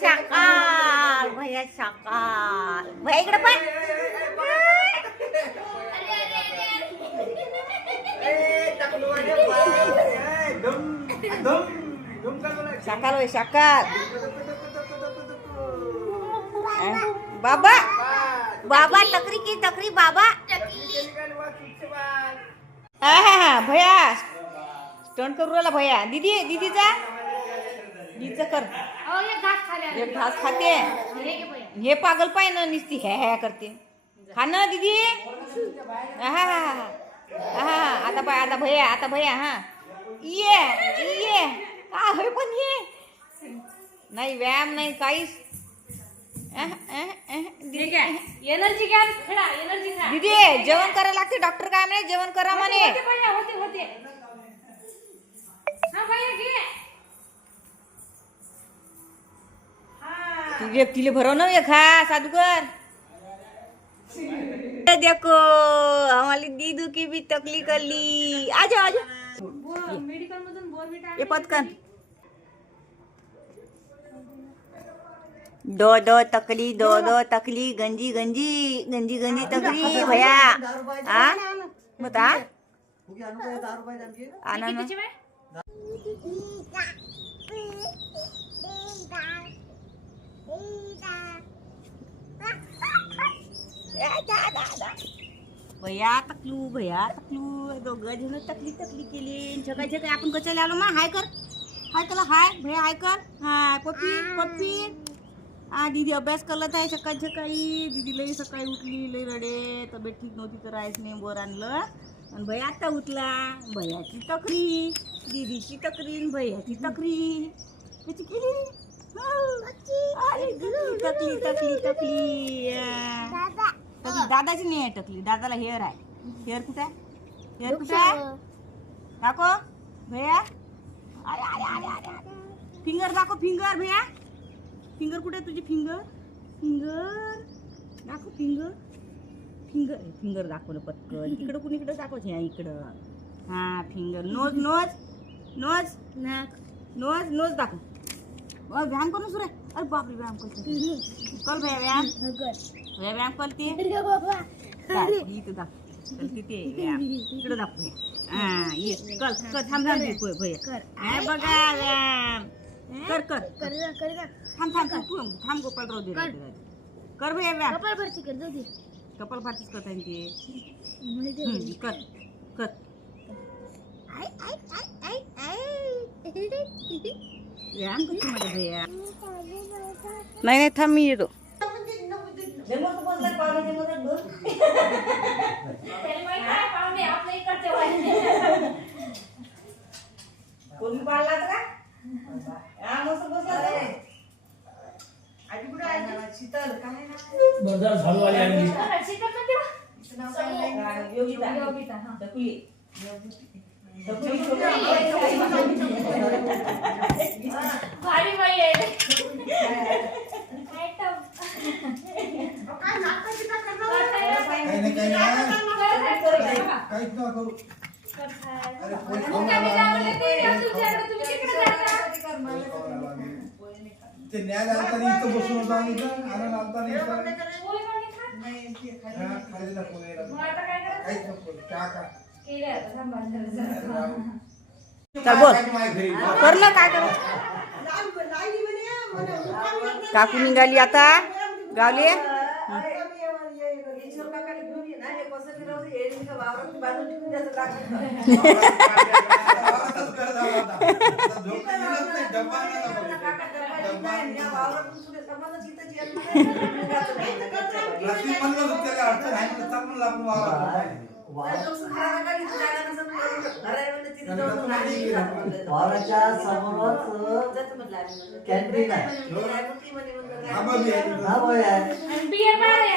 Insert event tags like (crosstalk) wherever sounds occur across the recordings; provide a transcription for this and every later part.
शाकाल भैया शाकाल भैया इकडे पण. शाकाल होय शाकाल बाबा बाबा तकरी की तकरी बाबा. हा हा हा भैया. स्टंट करू राहिला भैया. दीदी दीदीचा? दीदीचा कर. अहो, एक घास खाल्या. एक घास खाते. हे घे. हे पागल पाय ना निसती. हे हे करते. खा ना दीदी. हा हा हा हा. हा आता पाय आता भैया आता भैया हा. ये ये. का होय पण ये नाही व्यायाम नाही काहीच. अह, अह, अह, हे घ्या. एनर्जी घ्या आणि खेळा. एनर्जी घ्या. दीदी जेवण करायला लागते. डॉक्टर काय म्हणे? जेवण करा म्हणे. होते होते होते. हा भैया घे. तिले तिले भरव ना ये खा साधुकर देखो हमारी दीदू की भी तकली कर ली। आ जाओ आ जाओ मेडिकल मधून ये पटकन दो दो तकली दो दो तकली गंजी गंजी गंजी गंजी तकली भैया। हाँ। बता। आना भैया तकलू भैया तकलू. दोघं जण तकली तकली केली. सकाळी सकाळी आपण कशाला आलो मा? हाय कर. हाय त्याला हाय. भैया हाय कर. हाय पप्पी पप्पी. हा दीदी अभ्यास करत आहे सकाळी सकाळी. दीदी लई सकाळी उठली लई रडे. तब्येत ठीक नव्हती तर आहेच नाही वर आणलं. आणि भैया आता उठला. भैयाची तकरी. दीदीची तकरी भैयाची तकरी. कशी केली. अरे तकली तकली तकली. दादाची नाही आहे टकली. दादाला हेअर आहे. हेअर कुठे आहे? हेअर कुठे आहे? दाखव. भैया. अरे अरे अरे अरे अरे. फिंगर दाखव फिंगर भैया. फिंगर कुठे आहे तुझी फिंगर फिंगर दाखव फिंगर फिंगर फिंगर दाखवलं पटकन. इकडं कुणीकडं दाखव. ह्या इकडं. हा फिंगर नोज नोज नोज नाक. नोज नोज दाखव. व्यायाम करून सुरू. आहे अरे बापरे व्यायाम करते कल भैया व्यायाम. भैया व्यायाम करते? इथं दाखव व्यायाम. इकडं हा. ये. कर कर थांब थांब भैया, कर. हा, बघा व्यायाम. कर कर कर. थांब थांब थांब तू थांब गोपालराव दे. कर. भैया व्यायाम. कपाल पातीच करता येईल ते. हम्म, कर कर. व्यायाम करतो माझा (laughs) भैया? नाही नाही थांब मी येतो त्याला माहीत आहे, पाहुणे आपल्या इकडचे वाले. कोणी पाळला का? हा मस्त बसला आजी कुठे आहे? शीतल. काय बाजार आली शीतल पण देवा. ना योगिता. योगिता, हा बाई आहे. काय टप. काही नाही काही नाही काहीच नका करू अरे कोणी मग खाऊन आम्ही आला जावं नाही. नाही, ते तुमच्याकडे, तुम्ही तिकडे जाता. खाऊन आला नाही. ते न्यायला आलताना इथं बसून होतो इथं इथं पोळी पण नाही. हा, यायला. मग आता काय करायचं? काहीच नको करू. चहा का. केलं आता, थांबा जरा. चल बोल काय माझ्या घरी काकू निघाली आता गावले वावरातच घर झाला होता. आता झोप येईलच नाही, डब्बा आणायला पाहिजे. रात्री म्हणलं होतं त्याला अडचण आहे म्हणलं, चल म्हणलं आपण वावरात. वावराच्या समोरच कॅन्टीन आहे हा बघ हे. हा होय आहे. आणि बियर बार आहे.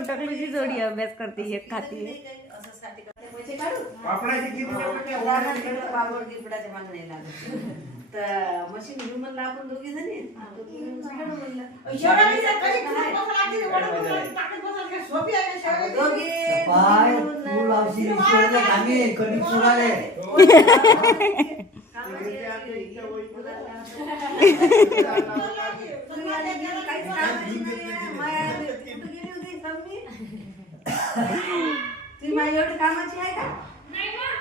टकलूची जोडी अभ्यास करते एक खाते पापड गिपडाच्या मागणे लागत तर मशीन घेऊन म्हणलं आपण दोघी जणी दोघी मिळून खेळू म्हणलं. दोघी पाय तू लावशील ईश्वराला कामी कधी चुराले ती माझी एवढी कामाची आहे का नाही मग.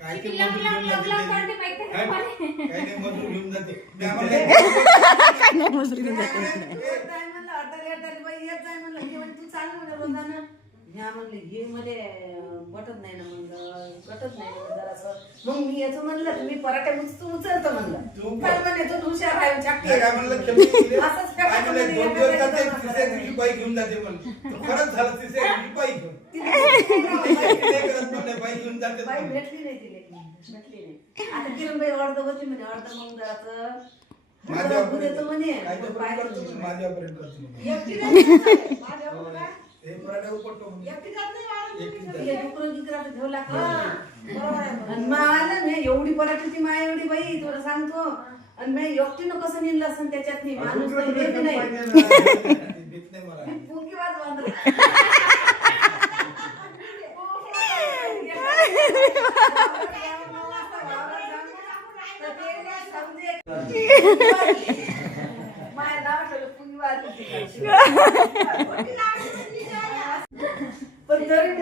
काय ते किती लांब मजूर लांब घेऊन लांब जाते लांब ते. काढते माहिती काय आहे का? काय ते मजूर घेऊन जाते मी आम्हाला काय नाही मजुरी देत. येत जाय म्हणलं, अटारी अटारी बाई येत जाय म्हणलं. ती म्हणे, तू चाल म्हणे रोजानं. ह्या म्हणले हे मले अं, पटत नाही ना म्हणलं पटत नाही ना जरासं मग मी येतो म्हणलं तुम्ही पराठे उचतो उचलतो म्हणलं. तू- काय म्हणे तू हुशार आहे चाकरी. काय म्हणलं. (laughs) असंच काय काय म्हणलं, म्हणलं, दोन दिवस जाते तिसऱ्या दिवशी बाई घेऊन जाते म्हणून खरंच झालं तिसऱ्या दिवशी बाई घेऊन. ते करत म्हणलं, बाई घेऊन जाते बाई म्हणून. भेटली नाही तिले भेटली नाही. आता किरण बाई अर्ध होती म्हणे अर्ध मग माझ्या म्हणे. माझ्या ऑपरेट करतो. मी एवढी पराठीची माय एवढी बाई तुला सांगतो. आणि मी एकटीनं कसं नेलं असं त्याच्यात नाही माणूस नाही भीत नाही समजे. माय नाव ठेवलं पुंगी. पण तरी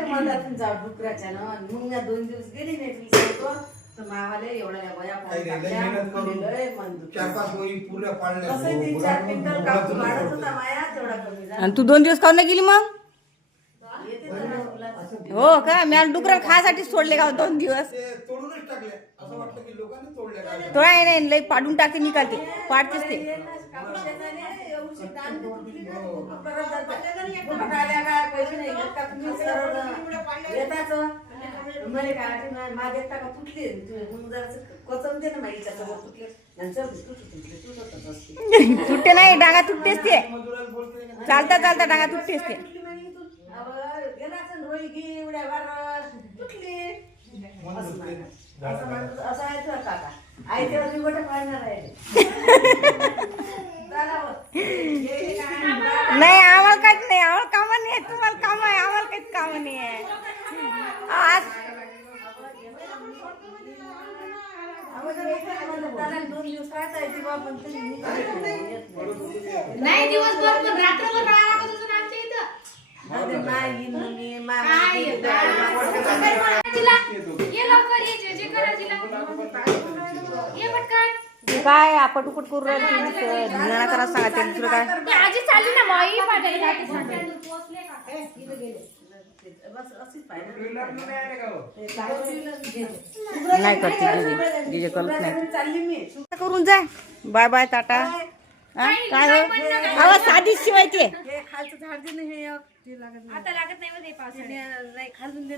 तुमचा डुकराच्या ना मी दोन दिवस गेली नाही तुला सांगतो तर मावाले एवढ्या वया काही नाही, लय मेहनत करून लय मन दुखलं. चार पाच वही पुऱ्या पाडल्या कसं तीन चार क्विंटल कापूस वाढत होता माया तेवढा कमी झाला. आणि तू दोन दिवस खाऊन नाही गेली मग येते. हो का मी आज डुकरं खायसाठी सोडले का दोन दिवस ते तोडूनच टाकले असं वाटलं की लोकांनी तोडले काय तो आहे नाही लई पाडून टाकते निकालते पाडतेच ते कापूस शेताने परत. कुठं काय पैसे नाही घेत का तुम्ही सरळ येताच म्हणे काय आठी नाही, मागे येता का तुटली मग जरासं कोचम दे ना तुटले नंतर तुटले असते तुटते नाही डागा तुटतेच ते मजुराला बोलते नाही का? चालता चालता डागा तुटतेच ते तुटली म्हणे रोई घे उड्या मारत. तुटली मन असं. म्हणा. असं म्हणत- असं आहे तुझा काका आई तेव्हा मी गोटे पाळणार आहे. हे- हे? नाही आम्हाला काहीच नाही आम्हाला कामं नाही आहे तुम्हाला काम आहे आम्हाला काहीच काम नाही आहे आज दिवस नाही. दिवसभर पण रात्रभर राहावं लागत होतं ना आमच्या इथं. काय ये लवकर ये जे जे करायचीला. ये पटकन. काय आपट उपट करू राहिली करा सांगा ते दुसरं काय? ती आजी चालली ना ही पाहिजे नाही करते जिजे करत. नाही करून जा बाय बाय टाटा. हा? काय हो? साधीच शिवायची. हे खालचं झाड दे ना हे. आता लागत नाही खालून दे